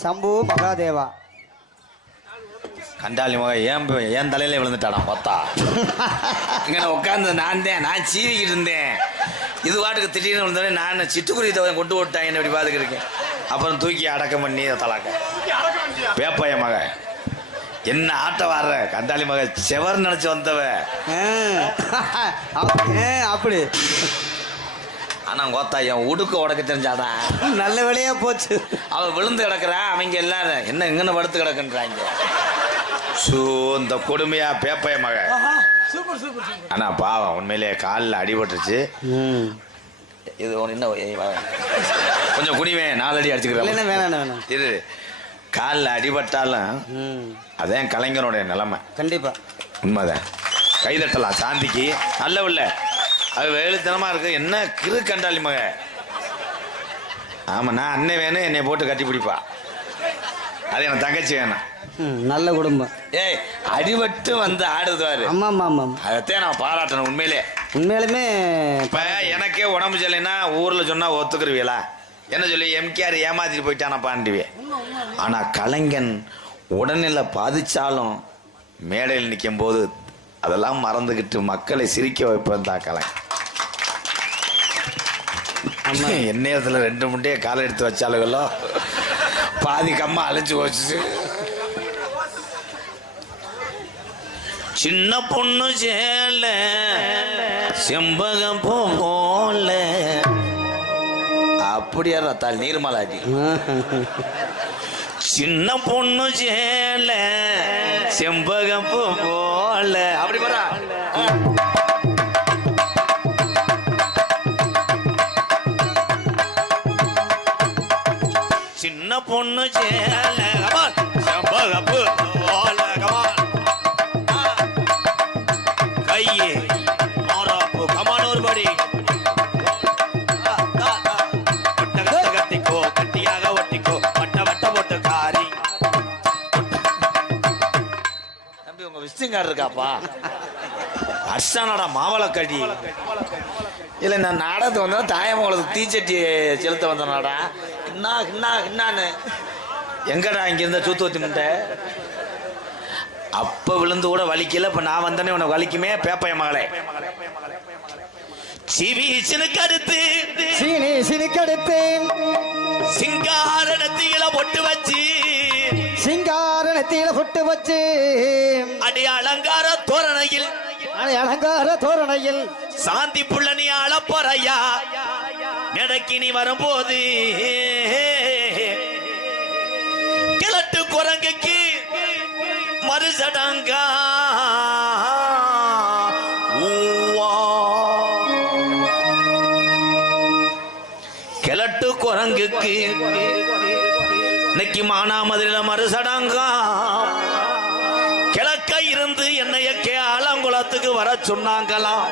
சம்பு மகாதேவா. கண்டாளி மக ஏன் என் தலையில விழுந்துட்டானா பார்த்தா? இங்க உட்காந்து நான் தான் நான் சீவிக்கிட்டு இருந்தேன். இது வாட்டுக்கு திடீர்னு விழுந்தோடனே நான் சிட்டுக்குருவி தவிர கொண்டு விட்டான் என்ன இப்படி பார்த்துக்கிருக்கேன் அப்புறம் தூக்கி அடக்கம் பண்ணி தலாக்க. வேப்பைய மக. என்ன ஆட்ட வர்ற கண்டாளி மக செவர் நினைச்சு வந்தவ. அப்படி. ஆனா கோத்தா என் உடுக்க உடக்க தெரிஞ்சாதான் நல்ல வேலையா போச்சு. அவ விழுந்து கிடக்குறா அவங்க எல்லாரும். என்ன இங்கன்னு படுத்து கிடக்குன்றாங்க. சூ இந்த கொடுமையா பேப்பைய மக. ஆனா பாவம் உண்மையிலேயே காலில் அடிபட்டுருச்சு. இது ஒன்று வா. கொஞ்சம் குனிவேன் நாலு அடி அடிச்சுக்கிறேன் வேணாம் வேணாம். இரு. காலில் அடிபட்டாலும் அதான் கலைஞனுடைய நிலைமை. கண்டிப்பா. உண்மைதான். கைதட்டலாம். சாந்திக்கு நல்ல உள்ள அது வேலுத்தனமா இருக்கு. என்ன கிரு கண்டாளி மக? ஆமா நான் அண்ணன் வேணும் என்னை போட்டு கட்டி பிடிப்பா. அது எனக்கு தங்கச்சி வேணும். நல்ல குடும்பம். ஏய் அடிபட்டு வந்து ஆடுதுவாரு ஆமா ஆமா ஆமா அதைத்தான் நான் பாராட்டணும் உண்மையிலே. உண்மையாலுமே இப்ப எனக்கே உடம்பு சரியில்லைன்னா ஊர்ல சொன்னா ஒத்துக்குருவீங்களா? என்ன சொல்லி எம்கேஆர் ஏமாத்திட்டு போயிட்டானா பாண்டிவே? ஆனா கலைஞன் உடல்நிலை பாதிச்சாலும் மேடையில் நிற்கும் போது அதெல்லாம் மறந்துக்கிட்டு மக்களை சிரிக்க வைப்பேன் தான் கலைஞன். என் நேரத்தில் ரெண்டு முண்டையை காலை எடுத்து வச்சாலுங்களோ பாதி கம்மா அழைச்சு போச்சு. சின்ன பொண்ணு சேல செம்பகம் போல. அப்படியா ரத்தாள் நீர்மலாடி சின்ன பொண்ணு சேல செம்பகப்பு போல. அப்படி போறா. சின்ன பொண்ணு சேல செம்பகப்பு இருக்காப்பா அர்ஷானடா மாவளக்கடி இல்ல நான் நாடகத்துக்கு வந்தா தாயமங்கலத்துக்கு தீச்சட்டி செலுத்த வந்தனாடா. என்ன என்ன என்னான்னு எங்கடா இங்க இருந்த சூத்துவத்தி முட்டை அப்ப விழுந்து கூட வலிக்கல இப்ப நான் வந்தனே உனக்கு வலிக்குமே பேப்பைய மகளே. சிவி சினுக்கு சீனி சினிக்கடுத்தேன் சிங்காரணத்தில பொட்டு வச்சு. சிங்காரணத்தில புட்டு வச்சு. அடி அலங்கார தோரணையில். அலை அலங்கார தோரணையில். சாந்தி புள்ள நீ அளப்பறையா நடக்கி நீ வரும்போது. கிழட்டு குரங்குக்கு மறுசடங்கா. கிழட்டு குரங்குக்கு இன்னைக்கு மானாமதுரையில மறுசடங்கா. கிழக்க இருந்து என்னைய கேளங்குளத்துக்கு வர சொன்னாங்களாம்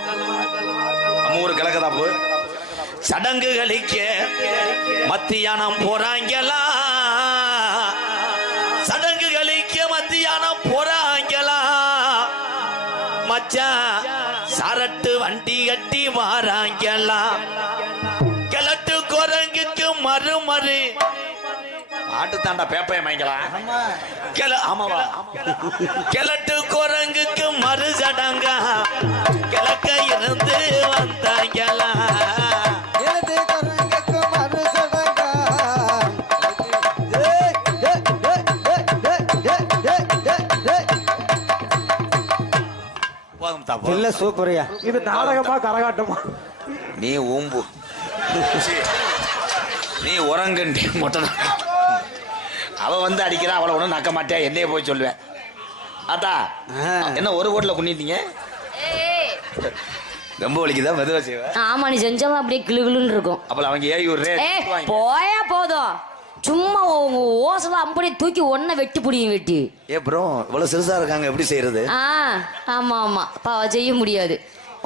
நம்ம ஊர் கிழக்கதாப்பு சடங்கு கழிக்க மத்தியானம் போறாங்களா? சடங்கு கழிக்க மத்தியானம் போறாங்களா? மச்சான் சரட்டு வண்டி கட்டி மாறாங்களா பாட்டு தாண்டா பேப்பைய வாங்கிக்கலாம் ஆமாவா கிழட்டு குரங்குக்கு மறு சடங்கா கிழக்க இருந்து வந்தாங்களா இல்ல சூப்பரியா. இது நாடகமா கரகாட்டமா? நீ ஊம்பு. நீ உறங்கண்டி மொட்டை அவ வந்து அடிக்கிறா அவளை ஒன்றும் நக்க மாட்டேன் என்னைய போய் சொல்லுவேன். ஆத்தா. என்ன ஒரு ஓட்டில் குண்ணிட்டீங்க ஏய், ரொம்ப வலிக்குதா? மெதுவா செய்வேன் ஆமா நீ செஞ்சவன் அப்படியே கிளு கிளுன்னு இருக்கும். அப்போ அவங்க ஏறி விடுறேன் ஏ போயா போதும். சும்மா உங்க ஓசல அப்படியே தூக்கி ஒன்ன வெட்டி புடியும் வெட்டி. ஏ ப்ரோ இவ்வளவு சிறுசா இருக்காங்க எப்படி செய்யறது? ஆ ஆமா ஆமா. பா செய்ய முடியாது.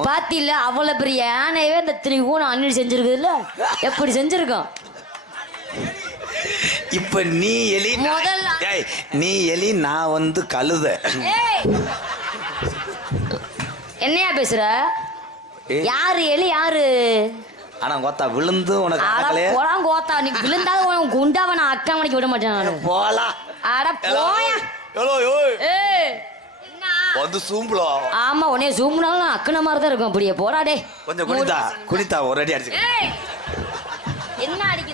பாத்தில அவ்வளவு பெரிய யானையவே இந்த திரிகோணம் அண்ணி செஞ்சிருக்குதுல்ல? எப்படி செஞ்சிருக்கோம் இப்ப நீ எலி நீ எலி நான் வந்து கழுத. என்னையா பேசுற. யாரு எலி யாரு? ஆனா கொத்தா விழுந்து உனக்கு அட போலாம் கோத்தா நீ விழுந்தாலும் உன் குண்டாவை நான் அக்கா மணிக்கு விட மாட்டேன் நானு. போலாம். அட போயா. ஏய் வந்து சூம்புலோ? ஆமா ஜூம்னாலும் நான் அக்கன மாதிரி தான் இருக்கும் அப்படியே போடா டே கொஞ்சம் குனிதா குனிதா ஒரு அடி அடிச்சு என்ன அடிக்கிற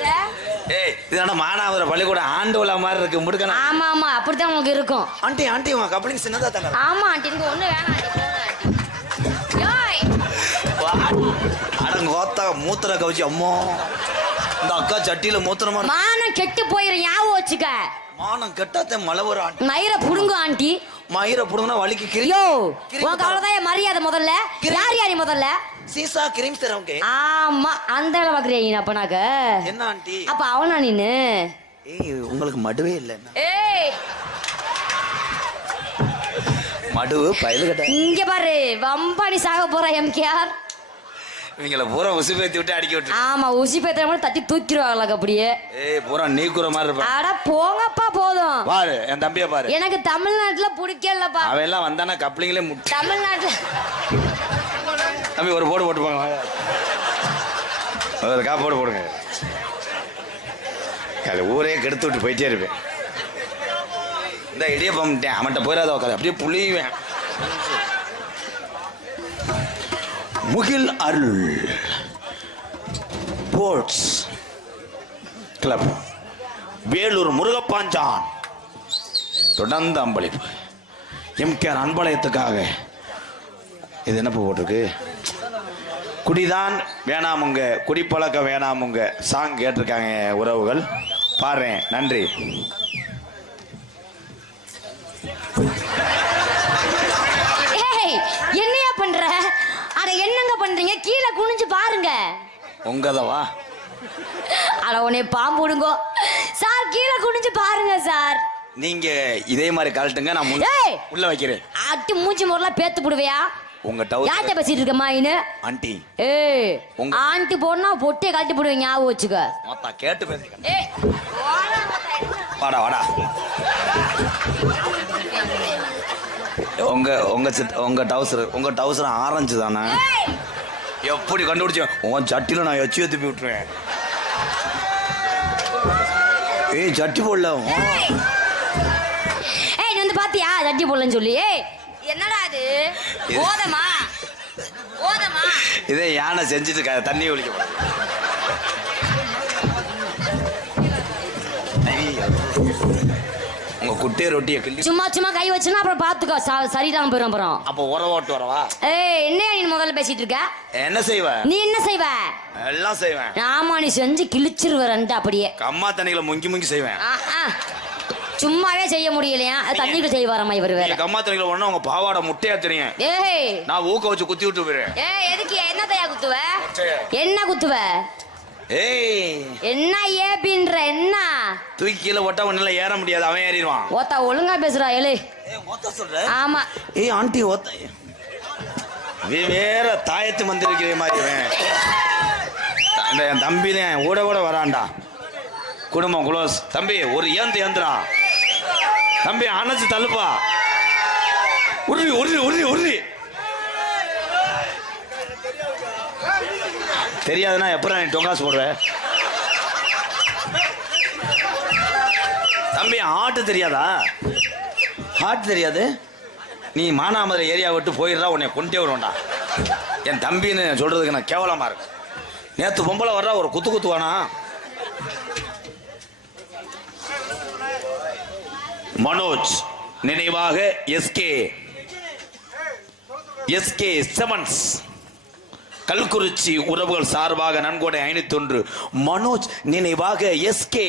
ஏய் இதான மானாவர பள்ளிக்கூடம் ஆண்டு விழா மாதிரி இருக்கு முடுக்கணும். ஆமா ஆமா அப்படித்தான் உங்களுக்கு இருக்கும். ஆண்டி ஆண்டி உன் கப்ளிங் சின்னதா தானே? ஆமா ஆண்டி இங்க ஒண்ணு வேணாம் ஆண்டி போங்க ஆண்டி. அடங்க மூத்திர கவிச்சு அம்மோ. இந்த அக்கா சட்டியில மூத்திரமா. மானம் கெட்டு போயிரும் ஞாபகம் வச்சுக்க. மானம் கெட்டாத்த மழை வரும் ஆண்டி. மயிரை புடுங்க ஆண்டி. மயிரை புடுங்கினா வலிக்கு கிரி யோ உனக்கு அவ்வளவுதான் மரியாதை முதல்ல. யார் யாரி முதல்ல? சீசா கிரீம் தரவங்க. ஆமா அந்த வேலை பாக்குறியா நீ அப்பனாக்க என்ன ஆண்டி? அப்ப அவனா நீனு? ஏய் உங்களுக்கு மடுவே இல்லை ஏய்! மடுவு பயலு கட்ட இங்க பாரு வம்பாடி சாக போற எம்கேஆர். இவங்கள பூரா உசு பேத்தி விட்டு அடிக்க விட்டு ஆமா உசி பேத்திர மட்டும் தட்டி தூக்கிடுவாங்களா அப்படியே. ஏய் பூரா நீக்குற மாதிரி இருப்பான் அட போங்கப்பா போதும். பாரு என் தம்பிய பாரு. எனக்கு தமிழ்நாட்டுல பிடிக்கலப்பா அவன் எல்லாம் வந்தானா கப்ளிங்களே முட்டை தமிழ்நாட்டுல. தம்பி ஒரு போடு போட்டு போங்க வாங்க. ஒரு கா போடு போடுங்க. காலை ஊரே கெடுத்து விட்டு போயிட்டே இருப்பேன். இந்த இடியப்பம் அவன்கிட்ட போயிடாத உட்காது அப்படியே புளியுவேன் முகில் அருள். ஸ்போர்ட்ஸ் கிளப் வேலூர் முருகப்பாஞ்சான். தொடர்ந்து அம்பளிப்பு. எம்கேஆர் அன்பாளையத்துக்காக இது என்ன போட்டிருக்கு? குடிதான் வேணாமுங்க குடிப்பழக்கம் வேணாமுங்க. சாங் கேட்டிருக்காங்க உறவுகள். பாடுறேன் நன்றி. பண்றீங்க? கீழே குனிஞ்சு பாருங்க. உங்கதவா அட உன்னை பாம்பு விடுங்கோ. சார் கீழே குனிஞ்சு பாருங்க சார். நீங்க இதே மாதிரி கழட்டுங்க நான் முன்ன- ஏய்! உள்ள வைக்கிறேன். அட்டி மூஞ்சி முறைலாம் பேத்து போடுவியா? உங்க யார்கிட்ட டவுசர் பேசிட்டு இருக்கமா இனு ஆண்டி. ஏய் உங்க- ஆண்டி போனா பொட்டியை கழட்டி போடுவேன் ஞாபகம் வச்சுக்க. மொத்தா கேட்டு பேசுங்க. ஏய்? வாடா வாடா. உங்க உங்க சித் உங்க டவுசர் உங்க டவுசர் ஆரஞ்சு தானே? ஏய், எப்படி கண்டுபிடிச்சேன் உன் சட்டில நான் எச்சி திருப்பி விட்டுருவேன் ஏய் சட்டி போடல. ஏய். நீ வந்து பாத்தியா? சட்டி போடலன்னு சொல்லி. ஏய் என்னடா இது- ஓதமா ஓதமா இதே யானை செஞ்சுட்டு தண்ணி ஒழிக்க குட்டே ரொட்டியை கிள்ளி சும்மா சும்மா கை வச்சுனா அப்புறம் பாத்துக்கோ. ச- சரிதான் போயிடும் அப்புறம். அப்போ உர ஓட்டு வரவா? ஏய் என்னையா நீ முதல்ல பேசிட்டு இருக்க? என்ன செய்வ? நீ என்ன செய்வ? எல்லாம் செய்வேன் ஆமா நீ செஞ்சு கிழிச்சிருவ ரெண்டு அப்படியே. கம்மா தண்ணிகளை முங்கி முங்கி செய்வேன். சும்மாவே செய்ய முடியலையா? தண்ணிக்கு செய்வாரம்மா இவர் வேற? நீங்க கம்மா தண்ணிகளை ஒண்ணு உங்க பாவாடை முட்டையா தெரியும். ஏய். நான் ஊக்க வச்சு குத்தி விட்டு போயிடுவேன் ஏய் எதுக்கு? என்ன தையா குத்துவ? சரி. என்ன குத்துவ? ஏய். என்ன ஏபின்ற என்ன? தூக்கி கீழே போட்டா ஒன்னால ஏற முடியாது அவன் ஏறிடுவான். ஓத்தா ஒழுங்கா பேசுறா சொல்ற? ஆமா. ஏய் ஆண்டி ஓத்த. நீ வேற தாயத்து மந்திரிக்கிற மாதிரி என் தம்பி தான். கூட கூட வரான்டா. குடும்பம் குளோஸ் தம்பி ஒரு ஏந்து ஏந்துடா. தம்பி அணைச்சு தள்ளுப்பா. உருவி உருவி உருவி உருவி. தெரியாதுன்னா எப்பறம் நீ டொங்காசு போடுவ தம்பி ஆட்டு தெரியாதா? ஆட்டு தெரியாது. நீ மானாமதுரை ஏரியா விட்டு போயிடுறா உன்னை கொண்டே வருவேன்டா என் தம்பின்னு சொல்றதுக்கு நான் கேவலமா இருக்கு நேத்து பொம்பளை வர்றா ஒரு குத்து குத்துவானா? மனோஜ் நினைவாக எஸ்கே எஸ்கே செவன்ஸ் கல்குறிச்சி உறவுகள் சார்பாக நன்கொடை ஐநூத்தொன்று. மனோஜ் நினைவாக எஸ்கே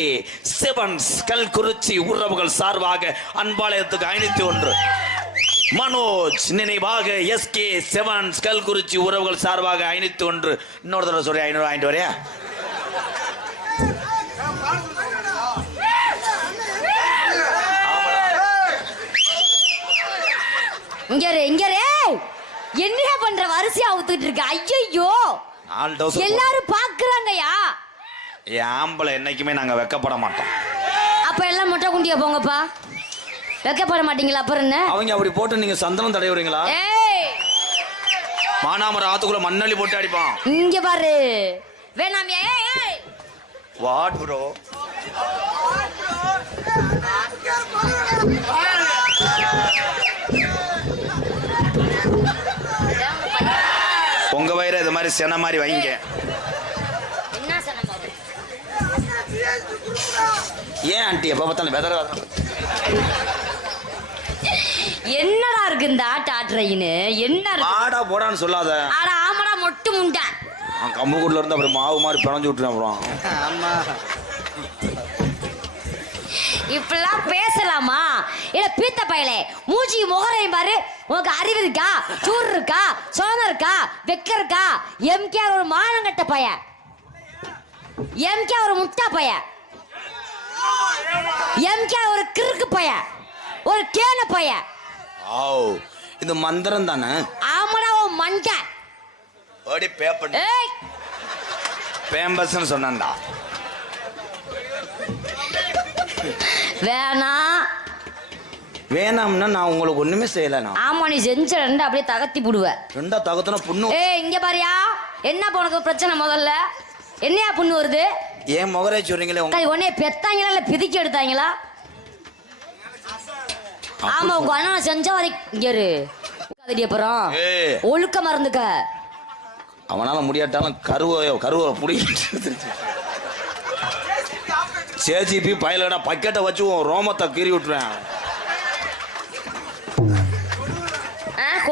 செவன்ஸ் கல்குறிச்சி உறவுகள் சார்பாக அன்பாளையத்துக்கு ஐநூத்தி ஒன்று மனோஜ் நினைவாக எஸ்கே செவன்ஸ் கல்குறிச்சி உறவுகள் சார்பாக ஐநூத்தி ஒன்று இன்னொரு தடவை சொல்லி ஐநூறு வாங்கிட்டு வரையா? இங்க இங்க என்னையா பண்ற? வரிசையா ஊத்துட்டு இருக்க. ஐயோ நாலு டவுசர் எல்லாரும் பாக்குறாங்கயா ஆம்பளை என்னைக்குமே நாங்க வெக்கப்பட மாட்டோம். அப்ப எல்லாம் மொட்டை குண்டியா போங்கப்பா. வைக்கப்பட மாட்டீங்களா? அப்புறம் என்ன? அவங்க அப்படி போட்டு நீங்க சந்தனம் தடவுறீங்களா? ஏய். மானாமரம் ஆத்துக்குள்ள மண்ணள்ளி போட்டு அடிப்பான். இங்க பாரு. வேணாம் ஏய் ஏய். வாட் ப்ரோ வயிறு இது மாதிரி சென மாதிரி வைங்க என்ன சனம் பாரு ஏன் ஆண்டி எப்ப பார்த்தாலும் வெதற என்னடா இருக்கு இந்த ஆட்ட ஆட்டுறீன்னு என்ன இருக்கு? ஆடா போடான்னு சொல்லாத. ஆடா ஆமாடா மொட்டு முண்டை. அவன் கம்புக்கூட்ல இருந்து அப்புறம் மாவு மாதிரி பிணைஞ்சு விட்டுருவேன் அப்புறம். ஆமா. இப்படிலாம் பேசலாமா? இல்ல பீத்த பயலே மூஞ்சி முகரையும் பாரு. உனக்கு அறிவு இருக்கா? சூர் இருக்கா? இருக்கா? வெக்க இருக்கா எம்கே ஒரு மானங்கட்ட பைய. எம்கே ஒரு முட்டா பைய. எம்கே ஒரு கிறுக்கு பைய. ஒரு கேன பைய. ஓ இது மந்திரம் தானே? ஆமாடா உன் மண்டை ஓடி பேப்பர். ஏய். பேம்பஸ்ன்னு சொன்னேன்டா. வேணாம் வேணாம்னா நான் உங்களுக்கு ஒண்ணுமே செய்யல நான். ஆமா நீ செஞ்ச ரெண்டு அப்படியே தகர்த்தி போடுவ. ரெண்டா தகத்துனா புண்ணு ஏய் இங்க பாரியா. என்ன உனக்கு பிரச்சனை முதல்ல? என்னையா புண்ணு வருது? ஏன் முகரே சொல்றீங்களே உங்க உன்னைய பெத்தாங்களா இல்ல பிதிக்கி எடுத்தாங்களா? ஆமா உங்க அண்ணன் செஞ்ச வரைக்கும் அப்புறம் ஏய். ஒழுக்க மறந்துக்க. அவனால முடியாட்டாலும் கருவை கருவை புடிக்கிட்டு சேஜிபி பயலடா பக்கெட்டை வச்சு ரோமத்தை கீறி விட்டுருவேன்.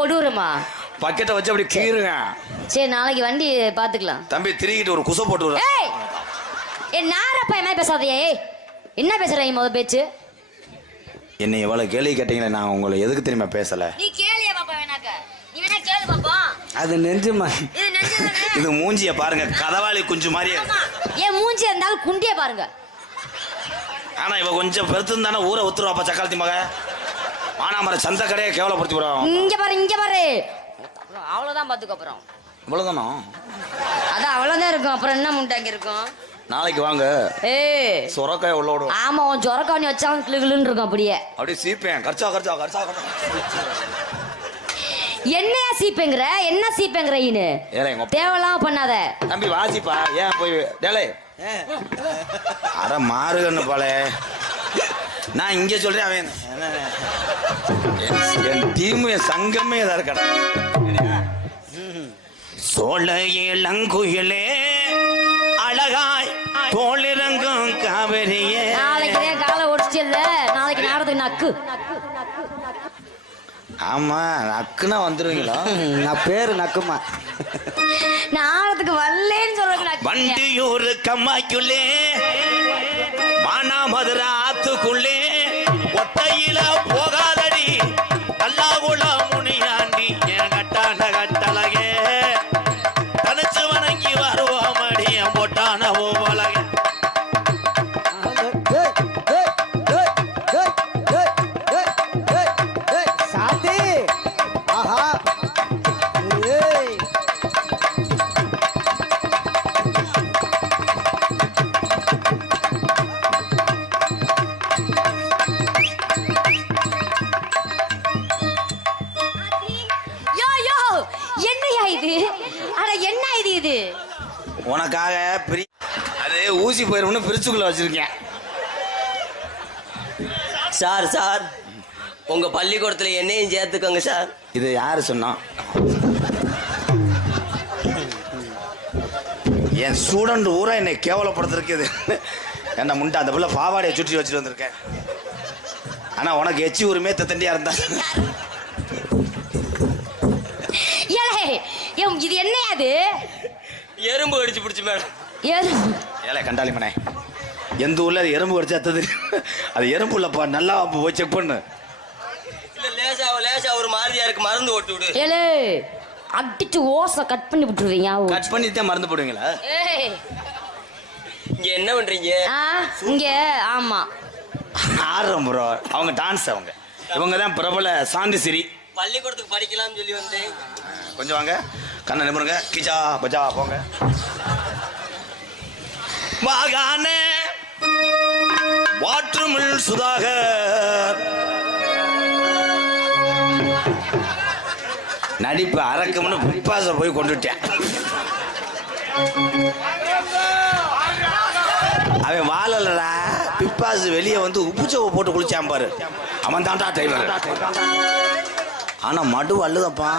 கொடூரமா? பக்கெட்டை வச்சு அப்படி கீறுங்க. சரி நாளைக்கு வண்டி பாத்துக்கலாம். தம்பி திருகிட்டு ஒரு குசை போட்டு விடுறேன் ஏய்! ஏ நாரப்பா என்ன பேசாதே ஏய் என்ன பேசுற முத பேச்சு? என்னை எவ்வளவு கேள்வி கேட்டீங்களே நான் உங்களை எதுக்கு தெரியுமா பேசல? நீ கேளியா பாப்பா வேணாக்க. நீ வேணா கேளு பாப்பா. அது நெஞ்சுமா இது நெஞ்சு இது மூஞ்சிய பாருங்க கதவாளி குஞ்சு மாதிரி. ஏன் மூஞ்சி இருந்தாலும் குண்டிய பாருங்க. ஆனா இவ கொஞ்சம் பெருத்து தானே ஊரை ஒத்துருவாப்பா சக்காலத்தி மக மானாமர சந்த கடையை கேவலப்படுத்தி விடுவோம் இங்க பாரு இங்க பாரு. அப்புறம் அவ்வளவுதான் பாத்துக்க அப்புறம். இவ்வளவுதானோ? அதான் அவ்வளவுதான் இருக்கும். அப்புறம் என்ன முண்டாங்க இருக்கும்? நாளைக்கு வாங்க. ஏய் சுரக்காய உள்ள விடுவோம். ஆமா உன் சொரக்காணி வச்சாலும் கிளு கிளுன்னு இருக்கும் அப்படியே. அப்படியே சீப்பேன். கர்ச்சா கர்ச்சா கர்ச்சா கர்ச்சா. என்னையா சீப்பேங்கிற? என்ன சீப்பேங்கிற ஈனு? தேவையில்லாம பண்ணாத. தம்பி வாசிப்பா ஏன் போய் டேலே அட மாறுகன்னு போல. நான் இங்க சொல்றேன் அவன் என்- டீம் என் சங்கமே ஏதா இருக்கடா. சோழ இளங்குயிலே அழகாய் தோளிறங்கும் காவிரியே. நாளைக்கு காலை ஒடிச்சு இல்ல நாளைக்கு நாடத்துக்கு நக்கு. ஆமா நக்குனா வந்துருவீங்களா? நான் பேரு நக்குமா நாடத்துக்கு வரலன்னு நக்கு. வண்டியூர் கம்மாய்க்குள்ளே மானாமதுர ஆத்துக்குள்ளே பிரிச்சுக்குள்ள வச்சிருக்கேன். சார் சார் உங்க பள்ளிக்கூடத்துல என்னையும் சேர்த்துக்கோங்க சார். இது யாரு சொன்னா? என் ஸ்டூடெண்ட் ஊரா என்னை கேவலப்படுத்துறதுக்கு இது என்ன முண்டா அந்த பிள்ளை பாவாடையை சுற்றி வச்சுட்டு வந்திருக்கேன். ஆனா உனக்கு எச்சி உரிமே தண்டியா இருந்தா. இது என்னையா இது? எறும்பு கடிச்சு பிடிச்சு மேடம். ஏலே கண்டாளி மனே எந்த ஊர்ல அது எறும்பு கடிச்சா தெரியும். அது எறும்பு இல்லப்பா நல்லா போய் செக் பண்ணு. இல்ல லேசா லேசா ஒரு மாதிரியா இருக்கு மருந்து ஓட்டு விடு. ஏலே அடிச்சு ஓசை கட் பண்ணி விட்டுருவீங்க. கட் பண்ணிட்டு மறந்து போடுவீங்களா? ஏய். இங்க என்ன பண்றீங்க? இங்க ஆமா. ஆடுறோம் ப்ரோ அவங்க டான்ஸ் அவங்க. இவங்க தான் பிரபல சாந்தி சிரி பள்ளிக்கூடத்துக்கு படிக்கலாம்னு சொல்லி வந்தேன். கொஞ்சம் வாங்க. கண்ணை நிமிருங்க. கிச்சா பஜா போங்க. வாகானே வாற்றுமிழ் சுதாகர். நடிப்பு அரக்கம்னு பிப்பாச போய் கொண்டுட்டேன். அவன் வாழலடா. பிப்பாசு வெளியே வந்து உப்புச்சவை போட்டு குளிச்சான் பாரு. அவன் தான்டா டிரைவர் ஆனா மடு அல்லுதப்பா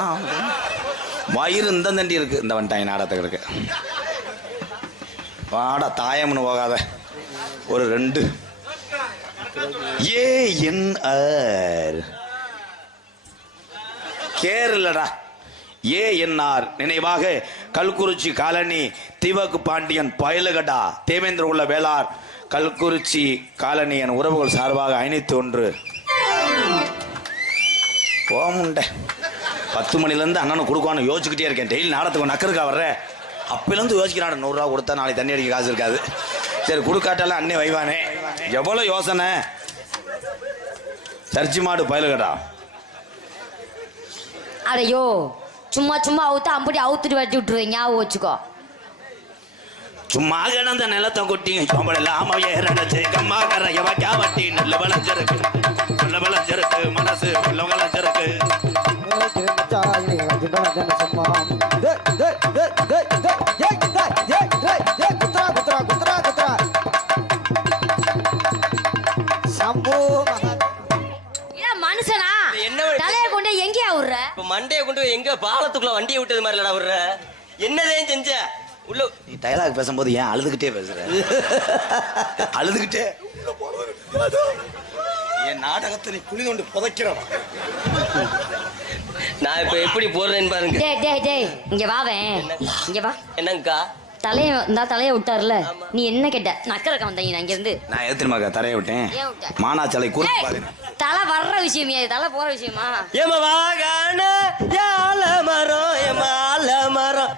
வயிறு இந்த தண்டி இருக்கு. இந்த வந்துட்டாங்க நாடகத்துக்கு இருக்கு. வாடா தாயம்னு போகாத. ஒரு ரெண்டு. ஏ என் ஆர் கேர் ஏ ஏ என்ஆர் நினைவாக கல்குறிச்சி காலனி திவக்கு பாண்டியன் பயலுகடா தேவேந்திர உள்ள வேளார் கல்குறிச்சி காலனி என் உறவுகள் சார்பாக ஐநூத்தி ஒன்று. போமுண்ட. பத்து மணிலேருந்து அண்ணனுக்கு கொடுக்கணும்னு யோசிச்சுக்கிட்டே இருக்கேன். டெய்லி நாடத்துக்கு நக்கருக்கா வர்ற? அப்பையிலேருந்து யோசிக்கிறான். நூறுரூவா கொடுத்தா நாளைக்கு தண்ணி அடிக்க காசு இருக்காது. சரி கொடுக்காட்டாலும் அண்ணே வைவானே. எவ்வளோ யோசனை? சர்ச்சி மாடு பயலுகடா. அடையோ சும்மா சும்மா அவுத்து அம்படி அவுத்துட்டு வெட்டி விட்டுருவேன் ஞாபகம் வச்சுக்கோ. சும்மா கிடந்த நிலத்தை கொட்டிங்க சோம்பல் இல்லாம ஏறச்சு கம்மா கரைய வைக்கா வட்டி நல்ல விளைஞ்சிருக்கு. நல்ல விளைஞ்சிருக்கு மனசு நல்ல விளைஞ்சிருக்கு. இப்ப மண்டையை கொண்டு போய் எங்க பாலத்துக்குள்ள வண்டியை விட்டது மாதிரி இல்லடா விடுற? என்னதையும் செஞ்ச? உள்ள நீ டயலாக் பேசும்போது ஏன் அழுதுகிட்டே பேசுற? அழுதுகிட்டே? என் நாடகத்தை நீ குழி கொண்டு புதைக்கிறவன் நான் இப்ப எப்படி போடுறேன்னு பாருங்க. டேய் டேய் டேய் இங்க வாவேன். இங்க வா. என்னங்கக்கா தலைய இந்த தலைய விட்டார்ல நீ என்ன கேட்ட? நக்கறக்க வந்தீங்க இங்க இருந்து நான் எத்தனை தரைய விட்டேன்? மானாச்சலை பாரு தலை வர்ற விஷயம் தலை போற விஷயமா? ஏமா வாகான யால மரம் ஏமால மரம்.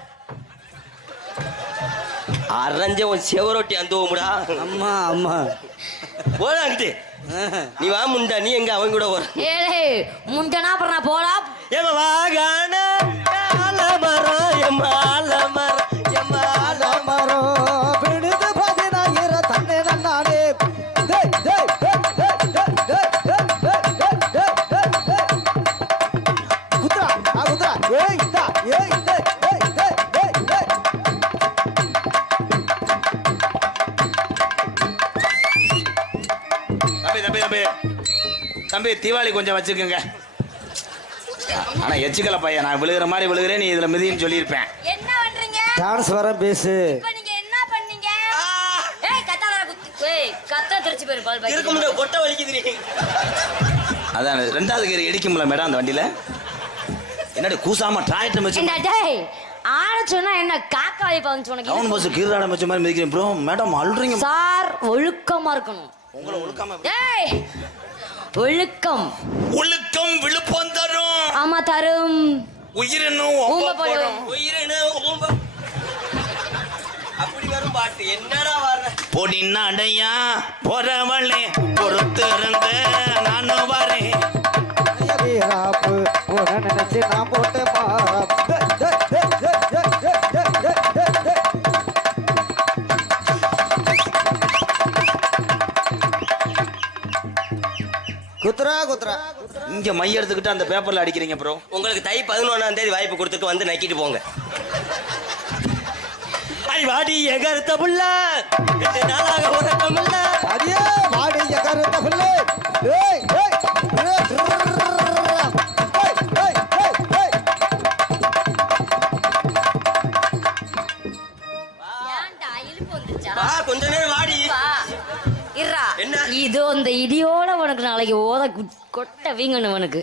அரைஞ்ச உன் செவரொட்டி அந்த ஓமுடா அம்மா அம்மா. போடாங்கிட்டு நீ வா முண்டா நீ எங்க அவன் கூட போற? ஏலே முண்டனா அப்புறம் நான் போடா. ஏமா வாகான யால மரம் ஏமால மரம். போய் தீபாவளி கொஞ்சம் வச்சுக்கோங்க. ஆனா எச்சுக்கல பையன் நான் விழுகிற மாதிரி விழுகிறேன் நீ இதில் மிதின்னு சொல்லியிருப்பேன். டான்ஸ் வர பேசு. அதான் ரெண்டாவது கீரை இடிக்கும்ல மேடம் அந்த வண்டியில. என்னடி கூசாம டிராக்டர் வச்சு ஆட என்ன காக்கா வைப்பா வந்து சொன்னீங்க? டவுன் பஸ் மச்ச மாதிரி மிதிக்கிறேன் ப்ரோ மேடம் அல்றீங்க சார் ஒழுக்கமா இருக்கணும். உங்களை ஒழுக்கம். ஒழுக்கம் விழுப்பம் தரும். ஆமா தரும். உயிரினும் ஊம்ப போடும். உயிரினு ஊம்ப. அப்படி வரும் பாட்டு. என்னடா வர்ற? பொடி நடையா பொறவளே பொறுத்து இருந்த நானும் வரேன். குத்ரா குத்ரா. இங்க மை எடுத்துக்கிட்டு அந்த பேப்பர்ல அடிக்கிறீங்க ப்ரோ உங்களுக்கு தை பதினொன்னாம் தேதி வாய்ப்பு கொடுத்துட்டு வந்து நக்கிட்டு போங்க. அடி வாடி எகர்த்த புள்ள ரெண்டு நாளாக உறக்கம் இல்ல அடியே வாடி எகரத்த புல்லே இதோ அந்த இடியோட உனக்கு நாளைக்கு ஓத கொட்ட வீங்கணும் உனக்கு.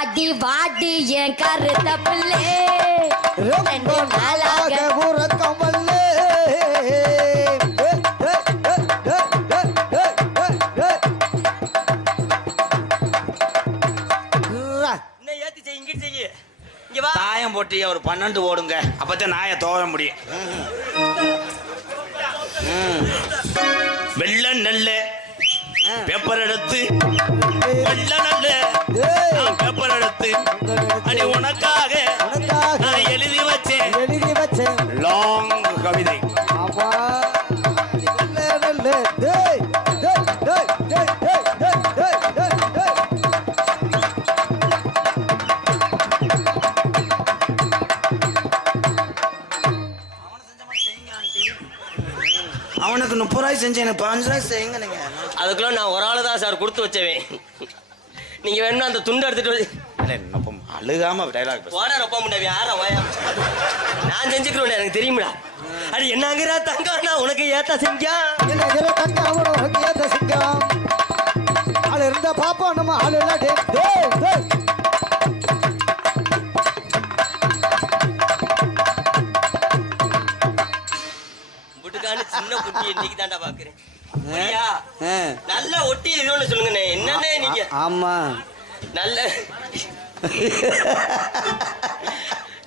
அடி பாட்டி என் கருத்த பிள்ளை. ரொம்ப நாளாக உறக்கம் தாயம் போட்டு ஒரு பன்னெண்டு ஓடுங்க. அப்பதான் நாயை தோற முடியும். வெள்ள நெல்லு. பேப்பர் எடுத்து நல்ல நல்ல பேப்பர் எடுத்து அடி உனக்காக எழுதி வச்சேன். எழுதி வச்சேன். லாங் கவிதை. அவனுக்கு முப்பது ரூபாய் செஞ்சேன் பாஞ்சு ரூபாய் செய்யுங்க நீங்க. அதுக்குள்ள நான் ஒரு ஆளு தான் சார் கொடுத்து வச்சவேன். நீங்க வேணும்னா அந்த துண்டை எடுத்துட்டு நம்ம அழுகாம டைலாக் பேச. போடா ரொம்ப முடியாது யாரா வாயா. நான் செஞ்சுக்கிறேன் எனக்கு தெரியுமிடா. அது என்னங்கிற தங்கம் நான் உனக்கு ஏத்தா செஞ்சா? இல்லைங்கிற தங்க அவனுக்கு ஏத்த சிங்கம் ஆள் இருந்தா பாப்போம் நம்ம ஆள் இல்லாட்டி டேய், டேய். புட்டுக்கான சின்ன குட்டி இன்னைக்கு தாண்டா பாக்குறேன். நல்லா ஒட்டி இதுன்னு சொல்லுங்கண்ணே. என்னண்ணே நீங்க? ஆமா. நல்ல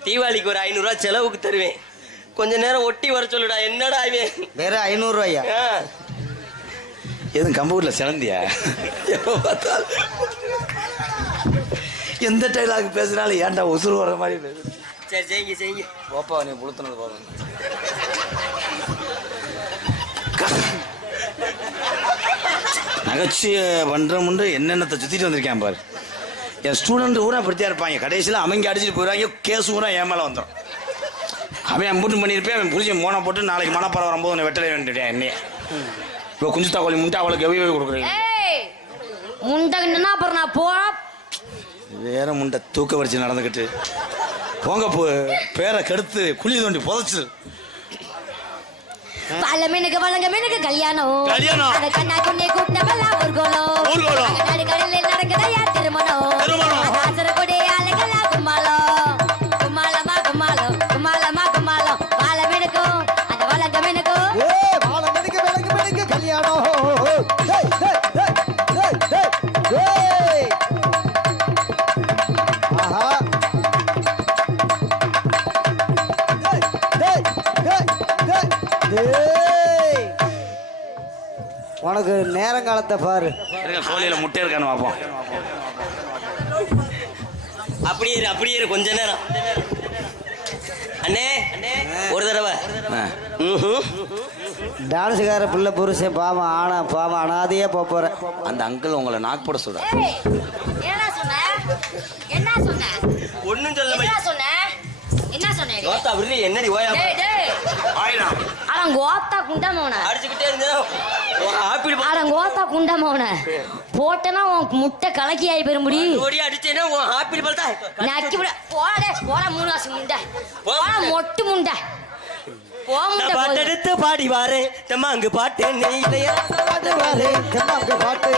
தீபாவளிக்கு ஒரு ஐநூறு ரூபாய் செலவுக்கு தருவேன். கொஞ்ச நேரம் ஒட்டி வர சொல்லுடா. என்னடா இவன்? வேற ஐநூறு ரூபாயா? ஆ. எதுவும் கம்பூர்ல சிறந்தியா எப்ப பார்த்தாலும். எந்த டைலாக் பேசினாலும் ஏன்டா உசுறு வர மாதிரி பேசு சரி செய்யுங்க செய்யுங்க. போப்பா நீ புளுத்துனது போதும் நகைச்சுவை பண்றமுண்டு என்னென்னத்தை சுத்திட்டு வந்திருக்கேன் பாரு. என் ஸ்டூடெண்ட் ஊரா அப்படித்தான் இருப்பாங்க. கடைசியில் அவங்க அடிச்சுட்டு போயிடுவாங்க. கேஸ் ஊரா என் மேலே வந்துடும் அவன் அம்புட்டு பண்ணியிருப்பேன். அவன் புரிஞ்சு மோனை போட்டு நாளைக்கு மனப்பறம் வரும்போது உன்னை வெட்டலை வேண்டிய என்னைய. இப்போ குஞ்சு தகவல் முட்டை அவளுக்கு எவ்வளோ கொடுக்குறீங்க? ஏய் முண்டகன்னா அப்புறம் நான் போனா வேற முண்டை தூக்க வரிச்சு நடந்துக்கிட்டு போங்க போ பேரை கெடுத்து குழி தோண்டி புதைச்சு பல மீனுக்கு வழங்க மீனுக்கு கல்யாணம் கல்யாணம். கண்ணா குண்ணி கூப்பிட்டவெல்லாம் ஊர்கோலம் ஊர்கோலம். அங்க உனக்கு நேரங்காலத்தை பாரு. கோழியில முட்டை இருக்கான்னு பார்ப்போம். அப்படியே அப்படியே கொஞ்ச நேரம். அண்ணே ஒரு தடவை. டான்ஸுக்கார பிள்ளை புருஷன் பாவம் ஆனா பாவம் அனாதையே போக போறேன் அந்த அங்கிள் உங்களை நாக் போட சொல்றேன் ஏய் என்ன சொன்ன? என்ன சொன்ன? ஒண்ணும் சொல்ல சொன்னேன். கோத்தா குண்டா மவன அடிச்சிட்டே குண்டா மவன போட்டனா உன் முட்டை கலக்கி ஆயி பெற முடி. ஓடி அடிச்சேனா உன் ஆப்பிள் பல்தா நக்கி விட போடே போடா மூணு பாடி வாரு தம்மா அங்கு பாட்டு நீ இளையா பாட்டு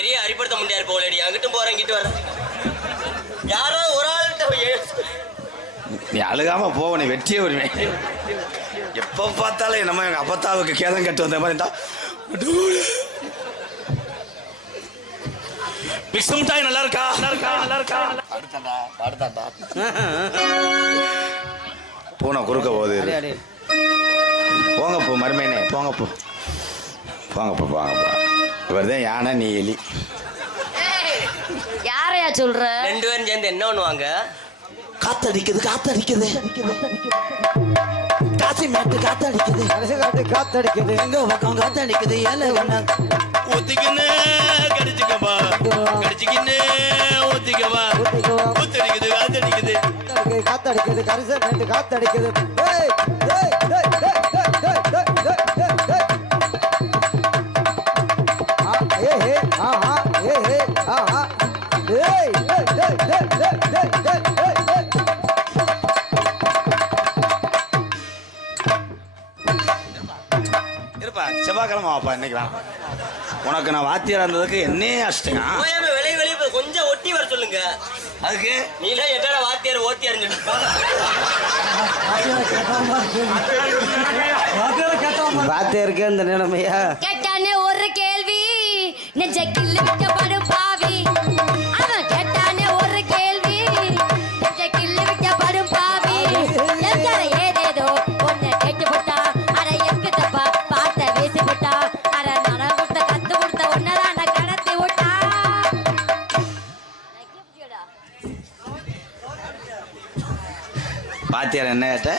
பெரிய அரிப்படுத்த முடியாது போலடி அங்கிட்டும் போறேன் இங்கிட்டு வரேன் யாரோ ஒரு ஆள்கிட்ட நீ அழுகாம போவ நீ வெட்டியே வருவே எப்போ பார்த்தாலும் நம்ம எங்க அப்பத்தாவுக்கு கேதம் கட்டு வந்த மாதிரி இருந்தா மிக்ஸ் மிட்டாய் நல்லா இருக்கா நல்லா இருக்கா? நல்லா இருக்கா அடுத்தாண்டா அடுத்தாண்டா பூனை குறுக்க போகுது. போங்க போ மருமையனே போங்க போ போங்க போ போங்க போ. இவர் தான் யானை நீ எலி. யாரையா சொல்ற? ரெண்டு பேரும் சேர்ந்து என்ன பண்ணுவாங்க? காத்தடிக்குது காத்தடிக்குது. காசி மேட்டு காத்தடிக்குது. கடைசி காட்டு காத்தடிக்குது எங்க பக்கம் காத்தடிக்குது ஏல ஒண்ணு. ஊத்திக்கின்னு கடிச்சுக்கப்பா. கடிச்சுக்கின்னு ஊத்திக்கப்பா ஊத்திக்குவா. ஊத்தடிக்குது காத்தடிக்குது. காத்தடிக்குது, கரிச மேட்டு காத்தடிக்குது. ஏய், வாப்பா இன்னைக்கு உனக்கு நான் வாத்தியார் இருந்ததுக்கு என்னே அஷ்டங்க போயாம வெளிய வெளிய போய் கொஞ்சம் ஒட்டி வர சொல்லுங்க. அதுக்கு? நீலாம் எங்கடா வாத்தியார் ஓத்தியார் வாத்தியாருக்கே இந்த நிலைமையா? கேட்டானே ஒரு கேள்வி. நெஞ்ச கிள்ளு என்ன கேட்ட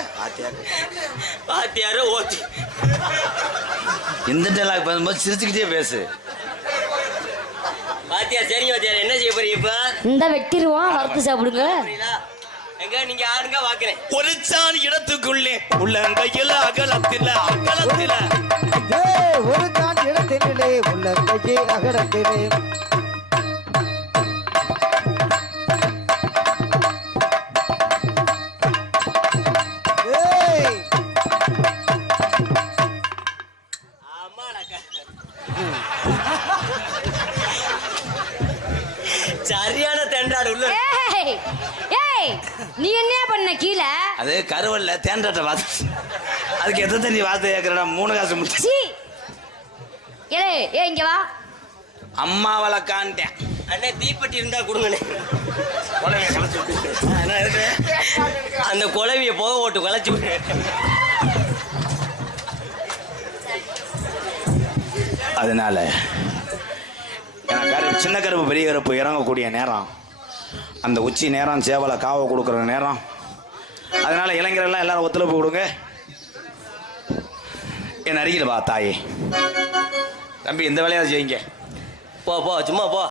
வாத்தியாரோ ஓத்தி. இந்த டைலாக் பேசும்போது சிரிச்சுக்கிட்டே பேசு. வாத்தியார் சரிங்க வாத்தியார். என்ன செய்ய போறீங்க இப்ப? இந்த வெட்டிடுவான் வறுத்து சாப்பிடுங்க? எங்க? நீங்க ஆடுங்க பாக்குறேன் ஒரு சான் இடத்துக்குள்ளே உள்ளங்கையில் அகலத்தில அகலத்தில. ஒரு தான் இடத்தினிலே உள்ள கையை அகலத்திலே. சரியான தெண்டாடு உள்ள ஏய் ஏய் நீ என்ன பண்ண கீழே அது கருவல்ல தேன்றாட்ட வாத்து அதுக்கு எத்த தண்ணி வாத்து கேட்கறடா மூணு காசு முட்டு சீ ஏலே ஏ இங்க வா அம்மா வளர்க்கான்ட்டேன் அண்ணே தீப்பெட்டி இருந்தா கொடுங்கண்ணே குழந்தைய கலைச்சு விட்டு. அந்த குழவிய போக ஓட்டு களைச்சு விடு. அதனால. எனக்கு கரு சின்ன கருப்பு பெரிய கருப்பு இறங்கக்கூடிய நேரம். அந்த உச்சி நேரம் சேவலை காவை கொடுக்குற நேரம். அதனால இளைஞரெல்லாம் எல்லாரும் ஒத்துழைப்பு கொடுங்க. என் அருகில் வா தாயே. தம்பி இந்த வேலையாவது செய்யுங்க. போ போ சும்மா போ.